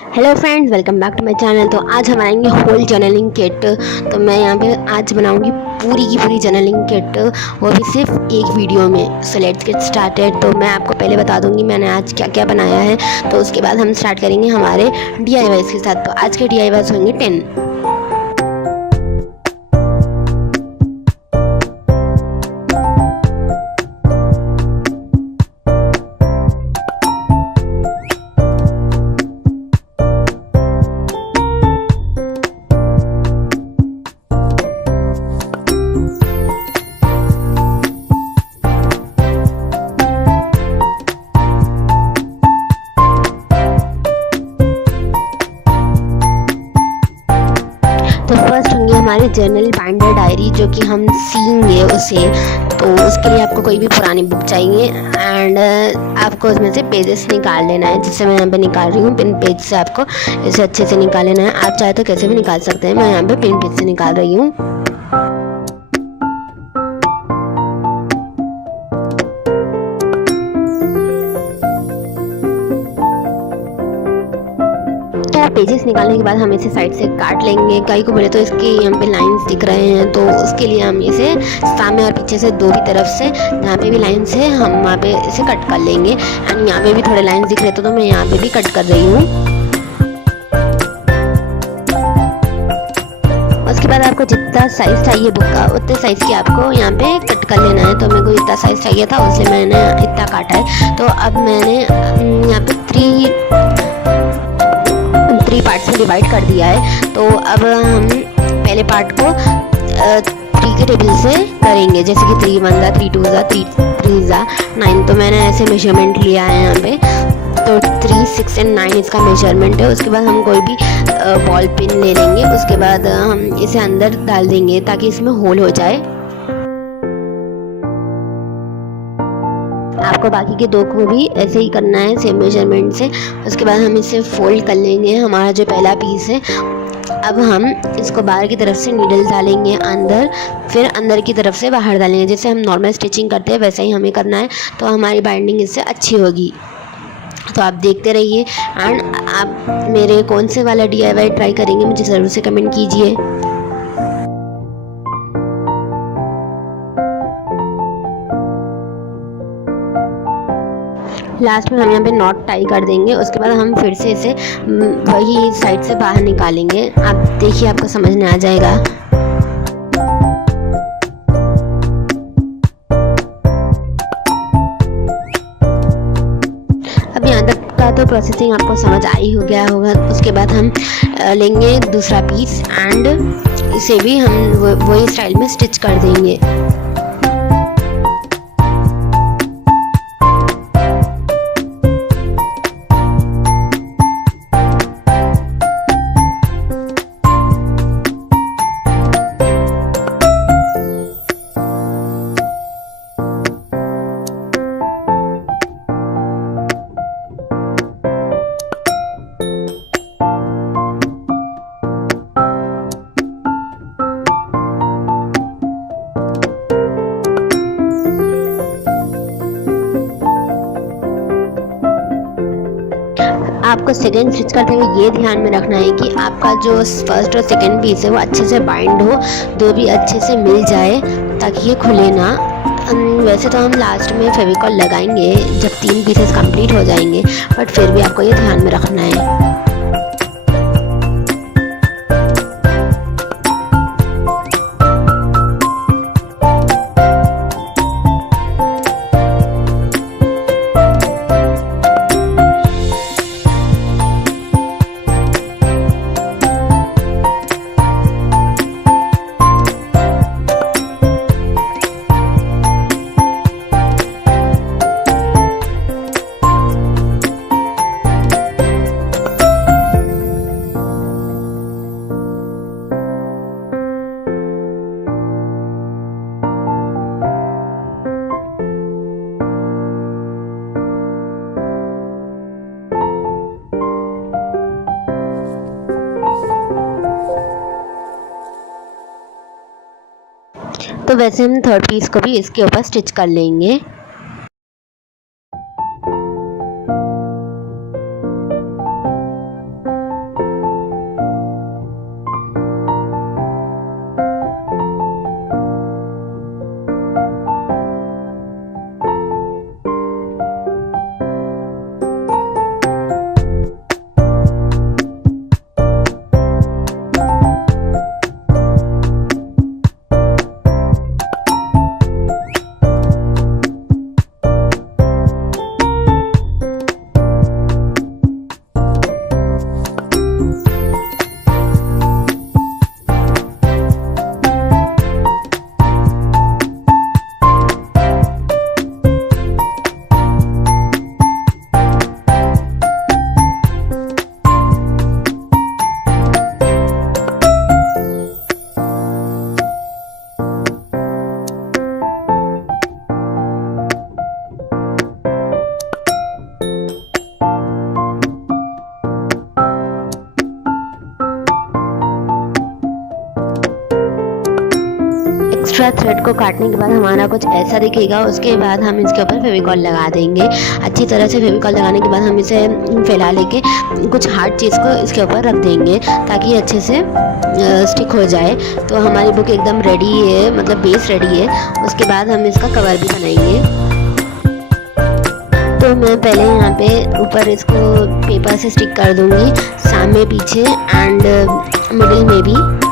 Hello friends, welcome back to my channel. तो आज हम बनाएंगे होल जर्नलिंग किट। तो मैं यहाँ पे आज बनाऊंगी पूरी की पूरी जर्नलिंग किट, वो भी सिर्फ एक वीडियो में। So let's get started. तो मैं आपको पहले बता दूंगी मैंने आज क्या क्या बनाया है, तो उसके बाद हम स्टार्ट करेंगे हमारे DIYs के साथ। तो आज के DIYs होंगे 10। तो फर्स्ट होंगी हमारी जर्नल बाइंडर डायरी, जो कि हम सीएंगे उसे। तो उसके लिए आपको कोई भी पुरानी बुक चाहिए एंड आपको उसमें से पेजेस निकाल लेना है। जैसे मैं यहाँ पे निकाल रही हूँ पिन पेज से, आपको इसे अच्छे से निकाल लेना है। आप चाहे तो कैसे भी निकाल सकते हैं, मैं यहाँ पे पिन पेज से निकाल रही हूँ। तो पेजेस निकालने के बाद हम इसे साइड से काट लेंगे। कई को बोले तो इसके यहाँ पे लाइंस दिख रहे हैं, तो उसके लिए हम इसे सामने और पीछे से दो भी तरफ से जहाँ पे भी लाइंस है हम वहाँ पे इसे कट कर लेंगे। एंड यहाँ पे भी थोड़े लाइंस दिख रहे थे, तो मैं यहाँ पे भी कट कर रही हूँ। उसके बाद आपको जितना साइज़ चाहिए बुक का, उतने साइज़ की आपको यहाँ पे कट कर लेना है। तो मेरे को इतना साइज़ चाहिए था, इसलिए मैंने इतना काटा है। तो अब मैंने यहाँ पे थ्री पार्ट्स में डिवाइड कर दिया है। तो अब हम पहले पार्ट को 3 के टेबल से करेंगे, जैसे कि 3 1 3 2 3 3 9। तो मैंने ऐसे मेजरमेंट लिया है यहाँ पे। तो 3 6 एंड 9 इसका मेजरमेंट है। उसके बाद हम कोई भी बॉल पिन ले लेंगे। उसके बाद हम इसे अंदर डाल देंगे ताकि इसमें होल हो जाए। आपको बाकी के दो को भी ऐसे ही करना है, सेम मेजरमेंट से। उसके बाद हम इसे फोल्ड कर लेंगे, हमारा जो पहला पीस है। अब हम इसको बाहर की तरफ से नीडल डालेंगे अंदर, फिर अंदर की तरफ से बाहर डालेंगे। जैसे हम नॉर्मल स्टिचिंग करते हैं वैसा ही हमें करना है, तो हमारी बाइंडिंग इससे अच्छी होगी। तो आप देखते रहिए एंड आप मेरे कौन से वाला DIY ट्राई करेंगे मुझे ज़रूर से कमेंट कीजिए। लास्ट में हम यहाँ पे नॉट टाई कर देंगे। उसके बाद हम फिर से इसे वही साइड से बाहर निकालेंगे। आप देखिए, आपको समझ में आ जाएगा। अब यहाँ तक का तो प्रोसेसिंग आपको समझ आ ही हो गया होगा। उसके बाद हम लेंगे दूसरा पीस एंड इसे भी हम वही स्टाइल में स्टिच कर देंगे। आपको सेकेंड स्टिच करते हुए ये ध्यान में रखना है कि आपका जो फर्स्ट और सेकेंड पीस है वो अच्छे से बाइंड हो, दो भी अच्छे से मिल जाए ताकि ये खुले ना। वैसे तो हम लास्ट में फेविकॉल लगाएंगे जब 3 पीसेस कंप्लीट हो जाएंगे, बट फिर भी आपको ये ध्यान में रखना है। तो वैसे हम थर्ड पीस को भी इसके ऊपर स्टिच कर लेंगे। एक्स्ट्रा थ्रेड को काटने के बाद हमारा कुछ ऐसा दिखेगा। उसके बाद हम इसके ऊपर फेविकॉल लगा देंगे। अच्छी तरह से फेविकॉल लगाने के बाद हम इसे फैला लेके कुछ हार्ड चीज़ को इसके ऊपर रख देंगे ताकि अच्छे से स्टिक हो जाए। तो हमारी बुक एकदम रेडी है, मतलब बेस रेडी है। उसके बाद हम इसका कवर भी बनाएंगे। तो मैं पहले यहाँ पे ऊपर इसको पेपर से स्टिक कर दूँगी, सामने पीछे एंड मिडिल में भी।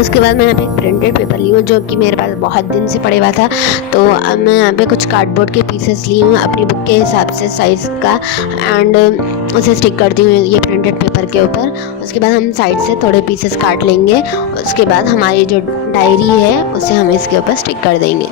उसके बाद मैं यहाँ पे एक प्रिंटेड पेपर ली हूँ जो कि मेरे पास बहुत दिन से पड़े हुआ था। तो अब मैं यहाँ पे कुछ कार्डबोर्ड के पीसेस ली हूँ अपनी बुक के हिसाब से साइज़ का, एंड उसे स्टिक करती हूँ ये प्रिंटेड पेपर के ऊपर। उसके बाद हम साइड से थोड़े पीसेस काट लेंगे। उसके बाद हमारी जो डायरी है उसे हम इसके ऊपर स्टिक कर देंगे।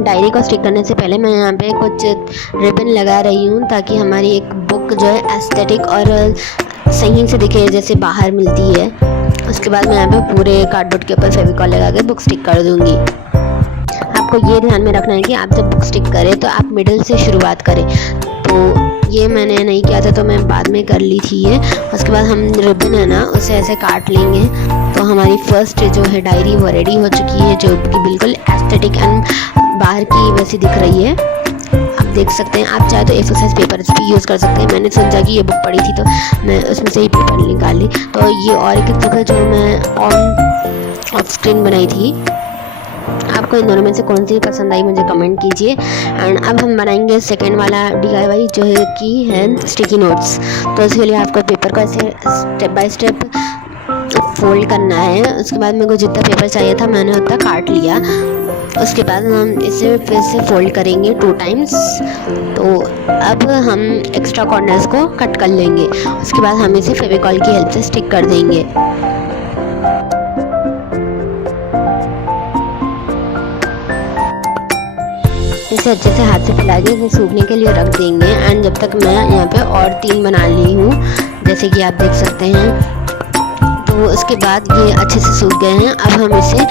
डायरी को स्टिक करने से पहले मैं यहाँ पे कुछ रिबन लगा रही हूँ ताकि हमारी एक बुक जो है एस्थेटिक और सही से दिखे जैसे बाहर मिलती है। उसके बाद मैं यहाँ पे पूरे कार्डबोर्ड के ऊपर फेविकॉल लगा के बुक स्टिक कर दूँगी। आपको ये ध्यान में रखना है कि आप जब बुक स्टिक करें तो आप मिडल से शुरुआत करें। तो ये मैंने नहीं किया था तो मैं बाद में कर ली थी ये। उसके बाद हम रिबन है ना उसे ऐसे काट लेंगे। तो हमारी फर्स्ट जो है डायरी वो रेडी हो चुकी है, जो कि बिल्कुल एस्थेटिक एंड बाहर की वैसी दिख रही है। आप देख सकते हैं, आप चाहे तो A4 साइज पेपर भी यूज़ कर सकते हैं। मैंने सोचा कि ये बुक पड़ी थी तो मैं उसमें से ही पेपर निकाल ली। तो ये और एक बुक है जो मैं ऑफ स्क्रीन बनाई थी। आपको इन दोनों में से कौन सी पसंद आई मुझे कमेंट कीजिए। एंड अब हम बनाएंगे सेकेंड वाला DIY जो है कि है स्टिकी नोट्स। तो इसके लिए आपको पेपर को ऐसे स्टेप बाय स्टेप फोल्ड करना है। उसके बाद मेरे को जितना पेपर चाहिए था मैंने उतना काट लिया। उसके बाद हम इसे फिर से फोल्ड करेंगे 2 टाइम्स। तो अब हम एक्स्ट्रा कॉर्नर्स को कट कर लेंगे। उसके बाद हम इसे फेविकॉल की हेल्प से स्टिक कर देंगे। इसे अच्छे से हाथ से फैला के इसे सूखने के लिए रख देंगे। एंड जब तक मैं यहाँ पे और 3 बना ली हूँ जैसे कि आप देख सकते हैं। तो उसके बाद ये अच्छे से सूख गए हैं। अब हम इसे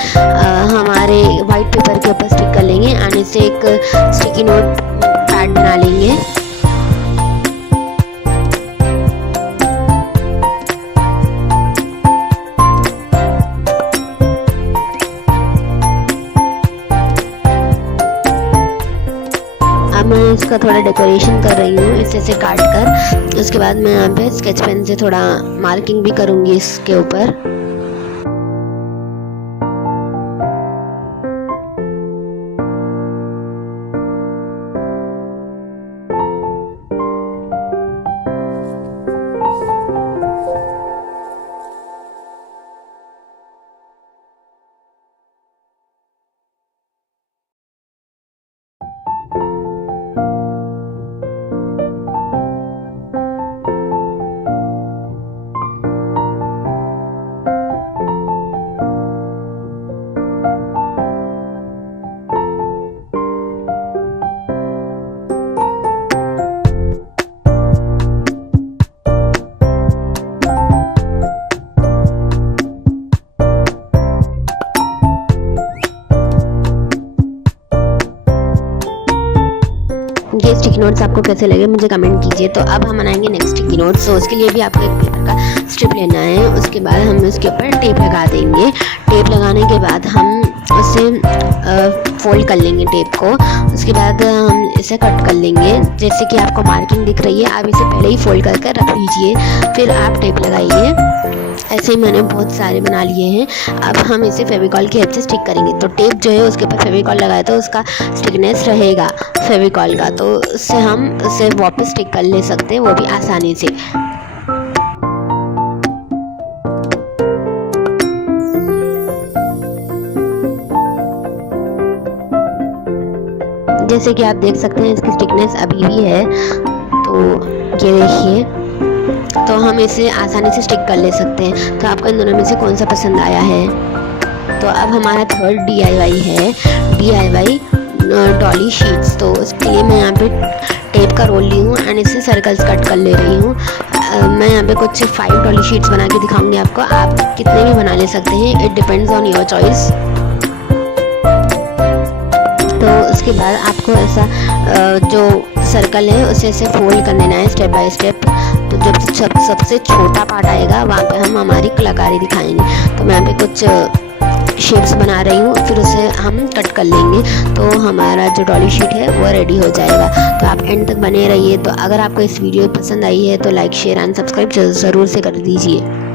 हमारे वाइट पेपर के ऊपर स्टिक कर लेंगे एंड इसे एक स्टिकी नोट पैड बना लेंगे। अब मैं इसका थोड़ा डेकोरेशन कर रही हूँ इसे काट कर। उसके बाद मैं यहाँ पे स्केच पेन से थोड़ा मार्किंग भी करूँगी इसके ऊपर। ये स्टिकी नोट्स आपको कैसे लगे मुझे कमेंट कीजिए। तो अब हम बनाएंगे नेक्स्ट स्टिकी नोट्स। तो उसके लिए भी आपको एक पेपर का स्ट्रिप लेना है। उसके बाद हम उसके ऊपर टेप लगा देंगे। टेप लगाने के बाद हम उसे फोल्ड कर लेंगे टेप को। उसके बाद हम इसे कट कर लेंगे। जैसे कि आपको मार्किंग दिख रही है, आप इसे पहले ही फोल्ड करके रख लीजिए, फिर आप टेप लगाइए। ऐसे ही मैंने बहुत सारे बना लिए हैं। अब हम इसे फेविकॉल की हेल्प से स्टिक करेंगे। तो टेप जो है उसके ऊपर फेविकॉल लगाए तो उसका स्टिकनेस रहेगा फेविकॉल का, तो उससे हम उसे वापस स्टिक कर ले सकते हैं, वो भी आसानी से। जैसे कि आप देख सकते हैं इसकी स्टिकनेस अभी भी है, तो ये देखिए, तो हम इसे आसानी से स्टिक कर ले सकते हैं। तो आपको इन दोनों में से कौन सा पसंद आया है? तो अब हमारा थर्ड DIY है, DIY डॉली शीट्स। तो उसके लिए मैं यहाँ पे टेप का रोल ली हूँ एंड इससे सर्कल्स कट कर ले रही हूँ। मैं यहाँ पे कुछ 5 डॉली शीट्स बना के दिखाऊंगी आपको, आप कितने भी बना ले सकते हैं, it depends on your choice. तो उसके बाद आपको ऐसा जो सर्कल है उसे ऐसे फोल्ड कर लेना है स्टेप बाय स्टेप। तो जब सबसे छोटा पार्ट आएगा वहाँ पे हम हमारी कलाकारी दिखाएंगे। तो मैं यहाँ पे कुछ शेप्स बना रही हूँ, फिर उसे हम कट कर लेंगे, तो हमारा जो डॉली शीट है वो रेडी हो जाएगा। तो आप एंड तक बने रहिए। तो अगर आपको इस वीडियो पसंद आई है तो लाइक, शेयर एंड सब्सक्राइब ज़रूर से कर दीजिए।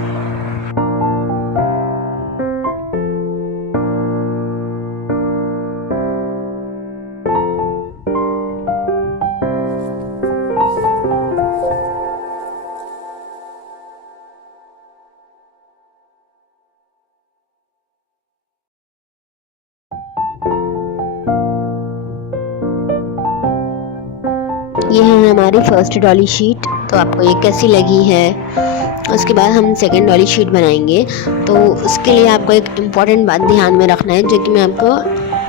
ये है हमारी फर्स्ट डॉली शीट। तो आपको ये कैसी लगी है? उसके बाद हम सेकंड डॉली शीट बनाएंगे। तो उसके लिए आपको एक इम्पॉर्टेंट बात ध्यान में रखना है, जो कि मैं आपको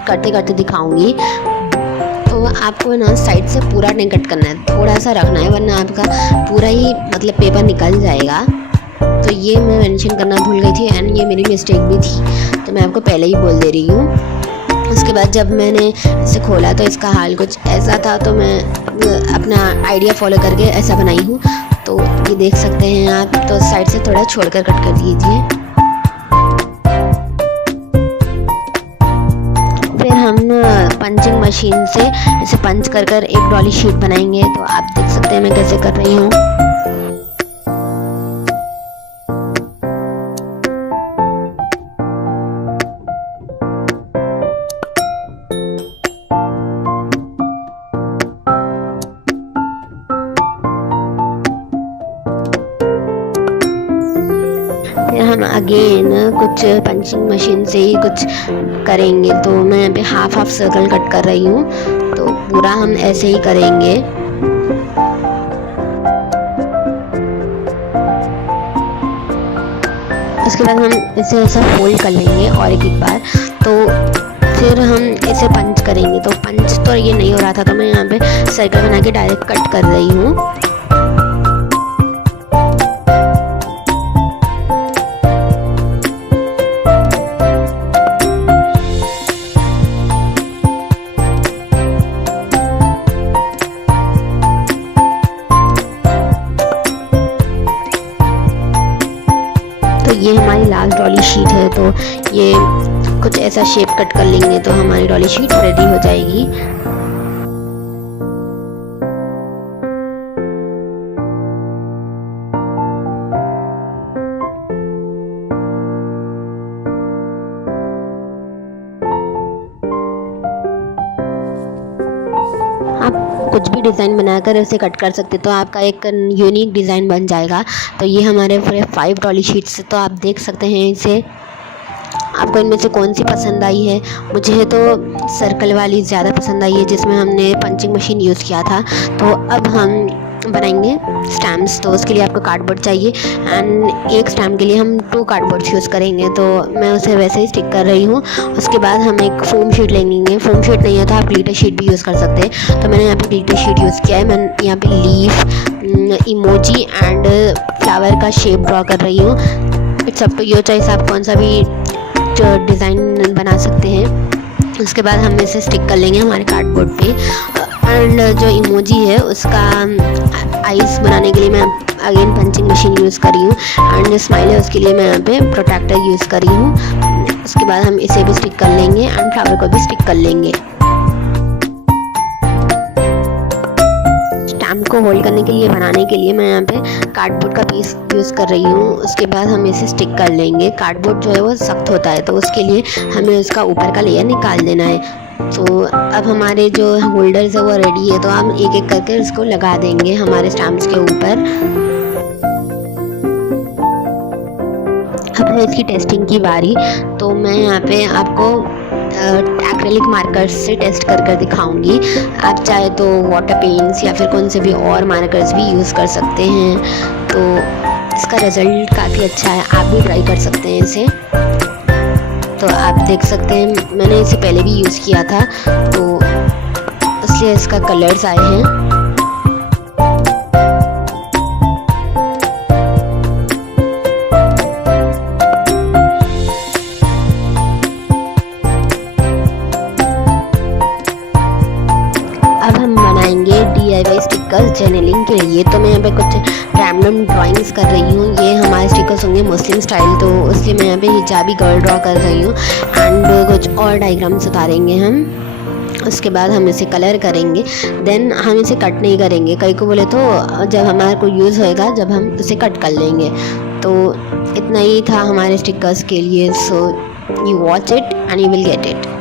करते करते दिखाऊंगी। तो आपको ना साइड से पूरा नहीं कट करना है, थोड़ा सा रखना है, वरना आपका पूरा ही मतलब पेपर निकल जाएगा। तो ये मैं मेंशन करना भूल गई थी एंड ये मेरी मिस्टेक भी थी, तो मैं आपको पहले ही बोल दे रही हूँ। उसके बाद जब मैंने इसे खोला तो इसका हाल कुछ ऐसा था, तो मैं अपना आइडिया फॉलो करके ऐसा बनाई हूँ। तो ये देख सकते हैं आप। तो साइड से थोड़ा छोड़कर कट कर दीजिए। फिर हम पंचिंग मशीन से इसे पंच कर कर एक डॉली शीट बनाएंगे। तो आप देख सकते हैं मैं कैसे कर रही हूँ। फिर हम अगेन कुछ पंचिंग मशीन से ही कुछ करेंगे। तो मैं यहाँ पे हाफ सर्कल कट कर रही हूँ। तो पूरा हम ऐसे ही करेंगे। उसके बाद हम इसे ऐसा फोल्ड कर लेंगे और एक बार। तो फिर हम इसे पंच करेंगे। तो पंच तो ये नहीं हो रहा था, तो मैं यहाँ पे सर्कल बना के डायरेक्ट कट कर रही हूँ। ये हमारी लास्ट डॉली शीट है। तो ये कुछ ऐसा शेप कट कर लेंगे तो हमारी डॉली शीट रेडी हो जाएगी। आप कुछ भी डिज़ाइन बनाकर इसे कट कर सकते, तो आपका एक यूनिक डिज़ाइन बन जाएगा। तो ये हमारे 5 डॉली शीट्स। तो आप देख सकते हैं इसे, आपको इनमें से कौन सी पसंद आई है? मुझे तो सर्कल वाली ज़्यादा पसंद आई है, जिसमें हमने पंचिंग मशीन यूज़ किया था। तो अब हम बनाएंगे स्टैम्प्स। तो उसके लिए आपको कार्डबोर्ड चाहिए एंड एक स्टैम्प के लिए हम 2 कार्डबोर्ड्स यूज़ करेंगे। तो मैं उसे वैसे ही स्टिक कर रही हूँ। उसके बाद हम एक फोम शीट लेंगे। फोम शीट नहीं है तो आप ग्लिटर शीट भी यूज़ कर सकते हैं। तो मैंने यहाँ पे ग्लिटर शीट यूज़ किया है। मैं यहाँ पे लीफ, इमोजी एंड फ्लावर का शेप ड्रॉ कर रही हूँ। It's up to your choice, आप कौन सा भी डिज़ाइन बना सकते हैं। उसके बाद हम इसे स्टिक कर लेंगे हमारे कार्डबोर्ड पे। एंड जो इमोजी है उसका आइस बनाने के लिए मैं अगेन पंचिंग मशीन यूज़ कर रही हूँ। एंड जो स्माइल है उसके लिए मैं यहाँ पे प्रोटेक्टर यूज़ कर रही हूँ। उसके बाद हम इसे भी स्टिक कर लेंगे एंड फ्लावर को भी स्टिक कर लेंगे। स्टैम्प को होल्ड करने के लिए, बनाने के लिए मैं यहाँ पे कार्डबोर्ड का पीस यूज़ कर रही हूँ। उसके बाद हम इसे स्टिक कर लेंगे। कार्डबोर्ड जो है वो सख्त होता है, तो उसके लिए हमें उसका ऊपर का लेयर निकाल देना है। तो अब हमारे जो होल्डर्स है वो रेडी है। तो हम एक एक करके इसको लगा देंगे हमारे स्टैम्प्स के ऊपर। अब है इसकी टेस्टिंग की बारी। तो मैं यहाँ पे आपको एक्रेलिक मार्कर्स से टेस्ट कर दिखाऊंगी। आप चाहे तो वाटर पेंट्स या फिर कौन से भी और मार्कर्स भी यूज़ कर सकते हैं। तो इसका रिज़ल्ट काफ़ी अच्छा है, आप भी ट्राई कर सकते हैं इसे। तो आप देख सकते हैं मैंने इसे पहले भी यूज़ किया था, तो इसलिए इसका कलर्स आए हैं। अब हम बनाएंगे DIY स्टिकर्स जर्नलिंग के लिए। तो मैं यहाँ पे कुछ रैंडम ड्राइंग्स कर रही हूँ। ये हमारे स्टिकर्स होंगे मुस्लिम स्टाइल, तो इसलिए मैं यहाँ पे हिजाबी गर्ल ड्रॉ कर रही हूँ एंड कुछ और डायग्राम्स उतारेंगे हम। उसके बाद हम इसे कलर करेंगे, देन हम इसे कट नहीं करेंगे। कई को बोले तो जब हमारा कोई यूज़ होएगा जब हम इसे कट कर लेंगे। तो इतना ही था हमारे स्टिकर्स के लिए। So you watch it and you will get it.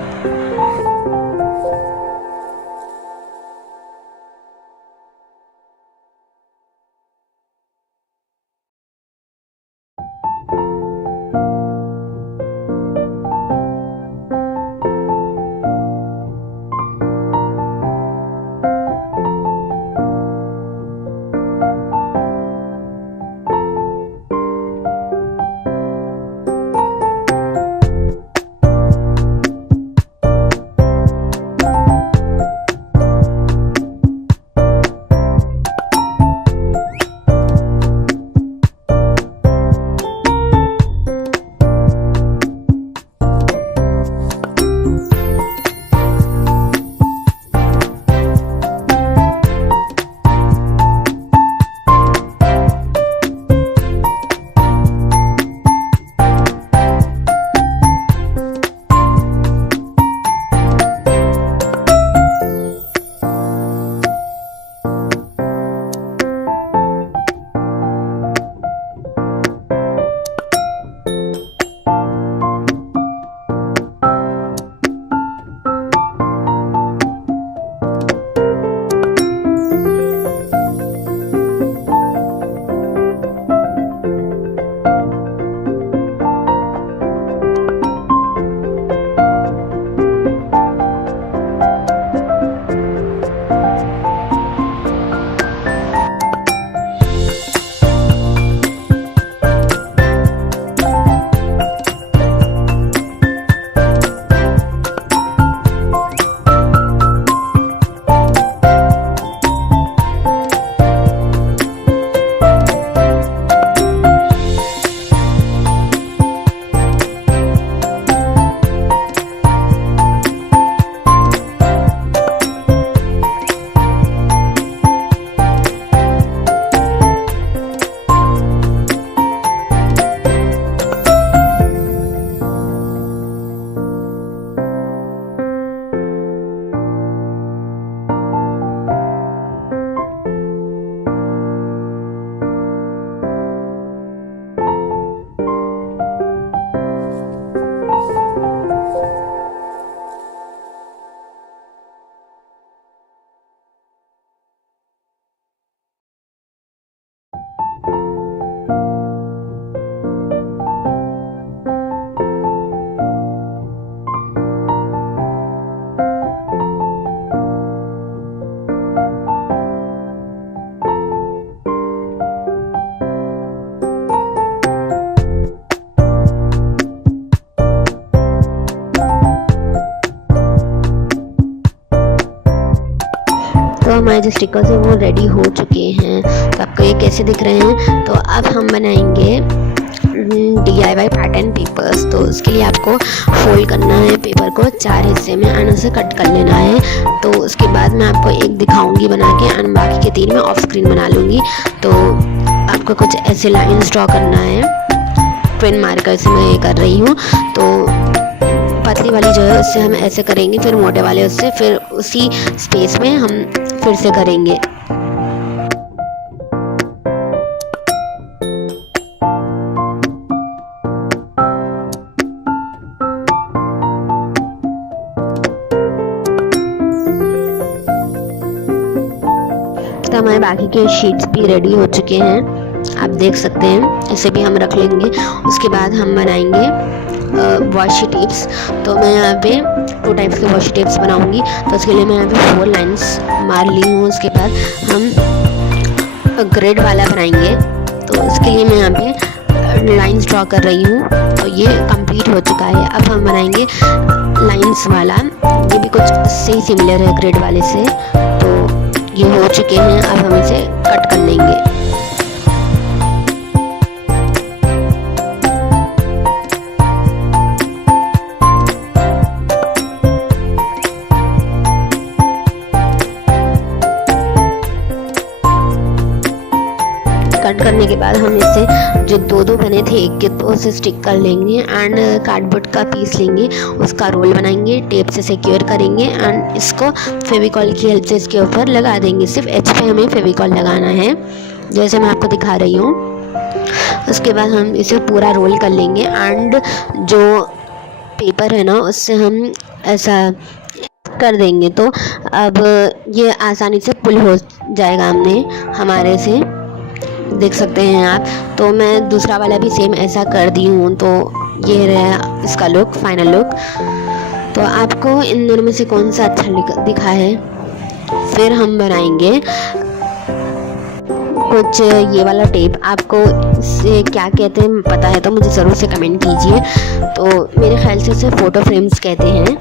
तो हमारे जो स्टिकर्स हैं वो रेडी हो चुके हैं। तो आपको ये कैसे दिख रहे हैं। तो अब हम बनाएंगे DIY पैटर्न पेपर्स। तो उसके लिए आपको फोल्ड करना है पेपर को 4 हिस्से में एंड उसे कट कर लेना है। तो उसके बाद मैं आपको एक दिखाऊंगी बना के एंड बाकी के 3 मैं ऑफ स्क्रीन बना लूँगी। तो आपको कुछ ऐसे लाइन्स ड्रॉ करना है, ट्विन मार्कर से मैं ये कर रही हूँ। तो पतली वाली जो है उससे हम ऐसे करेंगे, फिर मोटे वाले उससे, फिर उसी स्पेस में हम फिर से करेंगे। तो हमारे बाकी के शीट्स भी रेडी हो चुके हैं, आप देख सकते हैं। इसे भी हम रख लेंगे। उसके बाद हम बनाएंगे वॉशी टेप्स। तो मैं यहाँ पे 2 टाइप्स के वॉशी टेप्स बनाऊँगी। तो उसके लिए मैं यहाँ पे 4 लाइन्स मार ली हूँ। उसके बाद हम ग्रिड वाला बनाएंगे। तो उसके लिए मैं यहाँ पे लाइन्स ड्रॉ कर रही हूँ। तो ये कंप्लीट हो चुका है। अब हम बनाएंगे लाइन्स वाला। ये भी कुछ से ही सिमिलर है ग्रिड वाले से। तो ये हो चुके हैं। अब हम इसे कट कर लेंगे। कट करने के बाद हम इसे जो 2-2 बने थे एक के, तो उसे स्टिक कर लेंगे एंड कार्डबोर्ड का पीस लेंगे, उसका रोल बनाएंगे, टेप से सिक्योर करेंगे एंड इसको फेविकॉल की हेल्प से इसके ऊपर लगा देंगे। सिर्फ एच पे हमें फेविकॉल लगाना है, जैसे मैं आपको दिखा रही हूँ। उसके बाद हम इसे पूरा रोल कर लेंगे एंड जो पेपर है ना उससे हम ऐसा कर देंगे। तो अब ये आसानी से पुल हो जाएगा हमारे से, देख सकते हैं आप। तो मैं दूसरा वाला भी सेम ऐसा कर दी हूँ। तो ये रहा इसका लुक, फाइनल लुक। तो आपको इन दोनों में से कौन सा अच्छा दिखा है? फिर हम बनाएंगे कुछ ये वाला टेप। आपको इसे क्या कहते हैं पता है तो मुझे ज़रूर से कमेंट कीजिए। तो मेरे ख्याल से इसे फ़ोटो फ्रेम्स कहते हैं।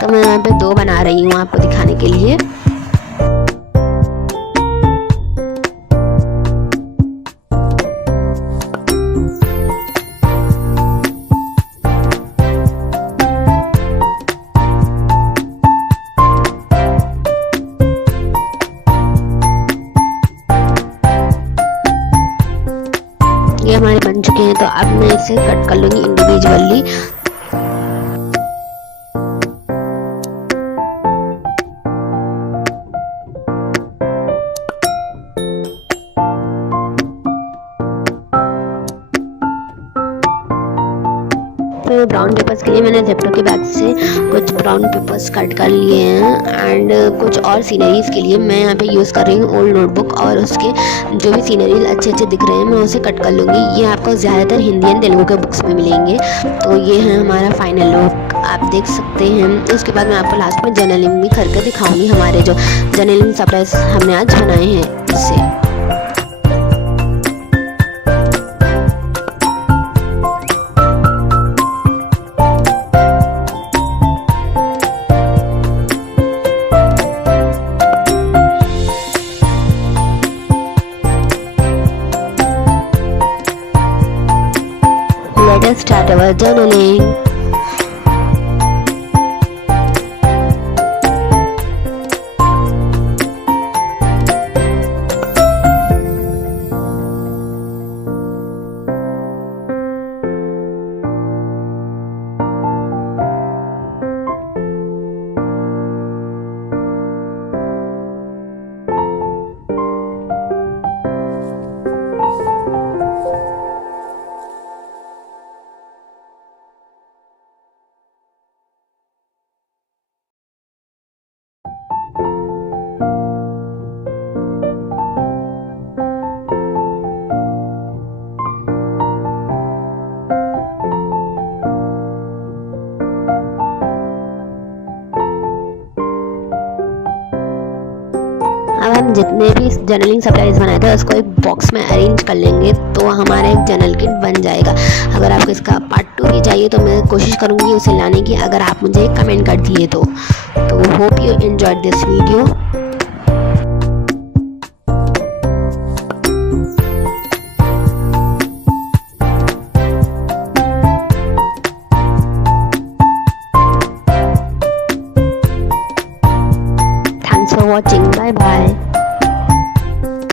तो मैं यहाँ पे 2 बना रही हूँ आपको दिखाने के लिए। ये हमारे बन चुके हैं। तो अब मैं इसे कट कर लूँगी इंडिविजुअली। तो ब्राउन पेपर्स के लिए मैंने जेप्टो के बैग से कुछ ब्राउन पेपर्स कट कर लिए हैं एंड कुछ और सीनरीज़ के लिए मैं यहाँ पे यूज़ कर रही हूँ ओल्ड नोटबुक, और उसके जो भी सीनरीज अच्छे दिख रहे हैं मैं उसे कट कर लूँगी। ये आपको ज़्यादातर हिंदी एंड तेलुगु के बुक्स में मिलेंगे। तो ये है हमारा फाइनल लुक, आप देख सकते हैं। उसके बाद मैं आपको लास्ट में जर्नलिंग भी करके दिखाऊँगी, हमारे जो जर्नलिंग सप्लाइज हमने आज बनाए हैं इससे। Let us start our journaling. अब हम जितने भी जर्नलिंग सप्लाईज बनाए थे उसको एक बॉक्स में अरेंज कर लेंगे, तो हमारा एक जर्नल किट बन जाएगा। अगर आपको इसका पार्ट 2 भी चाहिए तो मैं कोशिश करूँगी उसे लाने की, अगर आप मुझे कमेंट कर दिए तो hope you enjoyed this video. Thanks for watching. Bye bye.